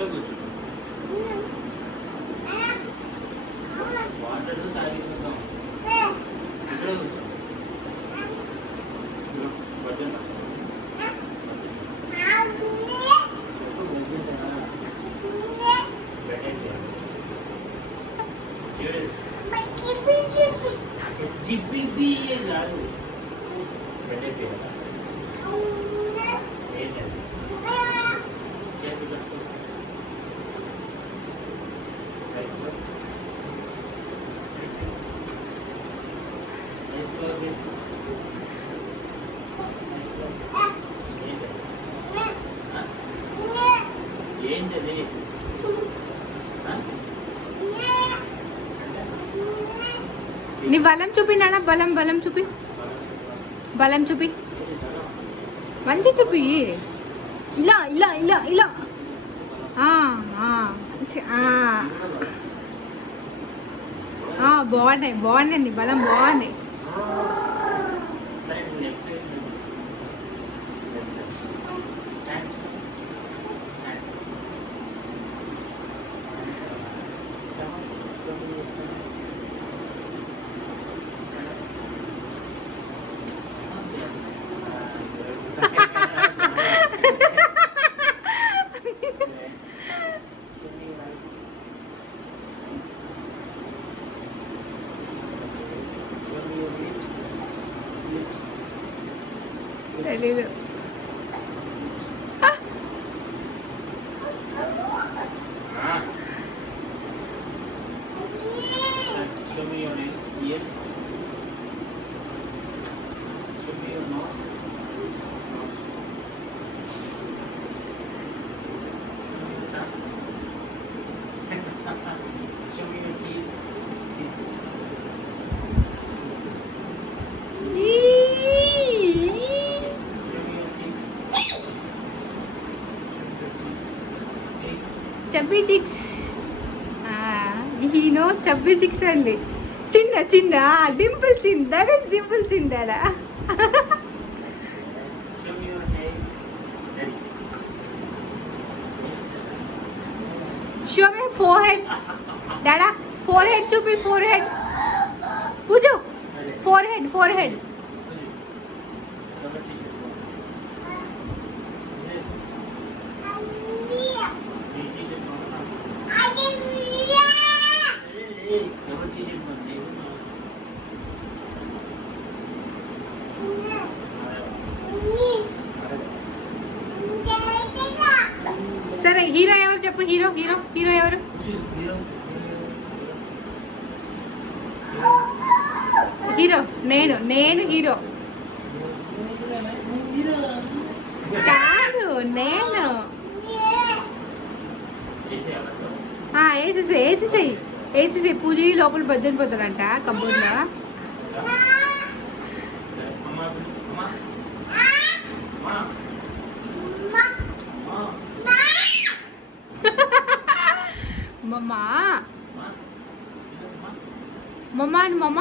ఇక్కడ కూర్చో. వాటర్ తాగేసుకుందాం. ఇక్కడ కూర్చో. భజన కాదు పెట్టేయాలి. ఏంటండి చేతి పెట్టు. ఏంటది? నీ బలం చూపి నాన్న. బలం చూపి. బలం చూపి. మంచి చూపి. ఇలా ఇలా ఇలా ఇలా బాగున్నాయి. బలం బాగున్నాయి. తెలీదు. Show me your ears. Show me your nose. Show me your teeth. Chubby cheeks. ఈనో చబ్బీ సిక్స్ అండి. చిన్న dimple chin. That is dimple chin డాడా. షో మీ ఫోర్ హెడ్ డాడా. ఫోర్ హెడ్ చూపి. ఫోర్ హెడ్ పూజు. Forehead. సరే hero ఎవరు చెప్పు. హీరో ఎవరు? హీరో నేను హీరో కాదు. నేను వేసేసేయి. పూజ లోపల భజన పోతారంట కబోర్డ్లో. మమ్మ